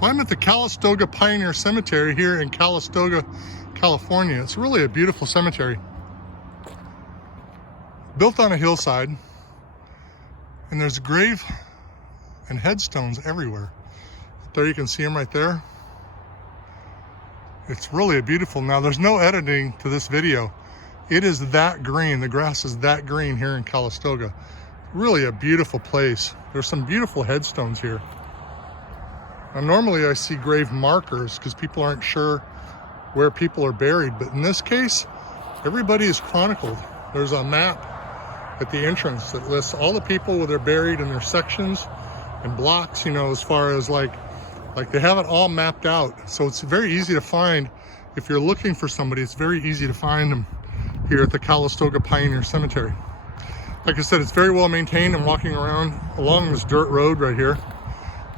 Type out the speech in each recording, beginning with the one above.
So I'm at the Calistoga Pioneer Cemetery here in Calistoga, California. It's really a beautiful cemetery. Built on a hillside, and there's grave and headstones everywhere. There you can see them right there. It's really beautiful. Now there's no editing to this video. It is that green, the grass is that green here in Calistoga. Really a beautiful place. There's some beautiful headstones here. Now, normally I see grave markers because people aren't sure where people are buried, but in this case, everybody is chronicled. There's a map at the entrance that lists all the people where they're buried in their sections and blocks, you know, as far as like they have it all mapped out. So it's very easy to find. If you're looking for somebody, it's very easy to find them here at the Calistoga Pioneer Cemetery. Like I said, it's very well maintained. I'm walking around along this dirt road right here.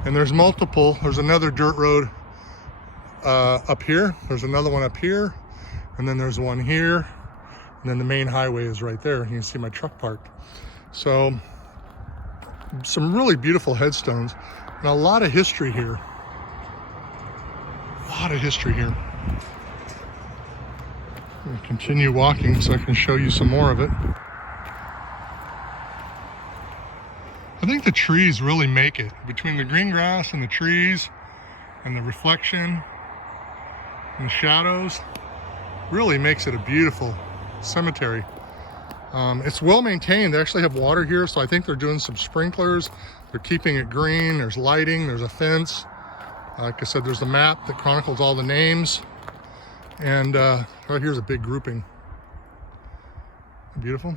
And there's multiple, there's another dirt road up here. There's another one up here. And then there's one here. And then the main highway is right there. You can see my truck parked. So some really beautiful headstones and a lot of history here. A lot of history here. I'm going to continue walking so I can show you some more of it. I think the trees really make it. Between the green grass and the trees and the reflection and the shadows, really makes it a beautiful cemetery. It's well maintained. They actually have water here, so I think they're doing some sprinklers. They're keeping it green. There's lighting, there's a fence. Like I said, there's a map that chronicles all the names. And right here's a big grouping. Beautiful.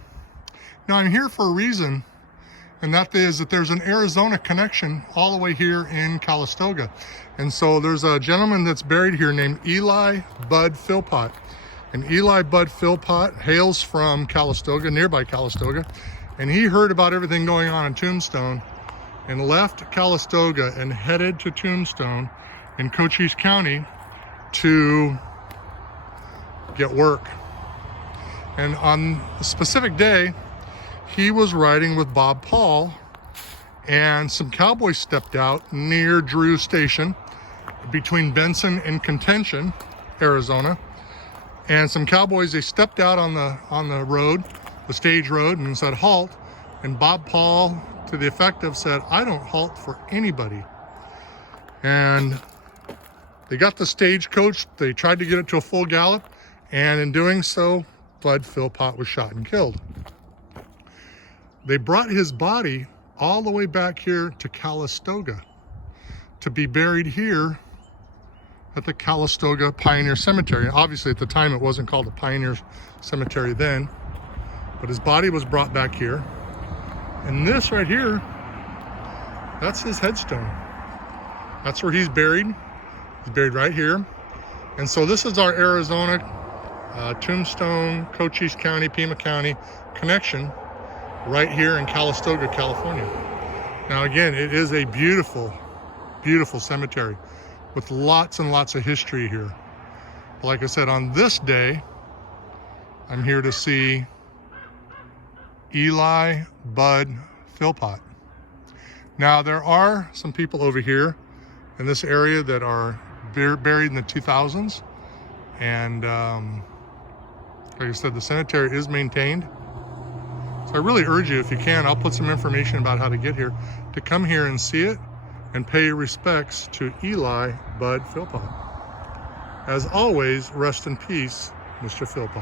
Now I'm here for a reason, and that is that there's an Arizona connection all the way here in Calistoga. And so there's a gentleman that's buried here named Eli Bud Philpott. And Eli Bud Philpott hails from Calistoga, nearby Calistoga. And he heard about everything going on in Tombstone and left Calistoga and headed to Tombstone in Cochise County to get work. And on a specific day, he was riding with Bob Paul, and some cowboys stepped out near Drew Station between Benson and Contention, Arizona. And some cowboys, they stepped out on the road, the stage road, and said, halt. And Bob Paul, to the effect of, said, I don't halt for anybody. And they got the stagecoach, they tried to get it to a full gallop, and in doing so, Bud Philpott was shot and killed. They brought his body all the way back here to Calistoga to be buried here at the Calistoga Pioneer Cemetery. Obviously at the time it wasn't called the Pioneer Cemetery then, but his body was brought back here. And this right here, that's his headstone. That's where he's buried. He's buried right here. And so this is our Arizona Tombstone, Cochise County, Pima County connection right here in Calistoga, California. Now again, it is a beautiful, beautiful cemetery with lots and lots of history here. But like I said, on this day, I'm here to see Eli Bud Philpott. Now there are some people over here in this area that are buried in the 2000s. And like I said, the cemetery is maintained. So I really urge you, if you can, I'll put some information about how to get here, to come here and see it and pay your respects to Eli Bud Philpott. As always, rest in peace, Mr. Philpott.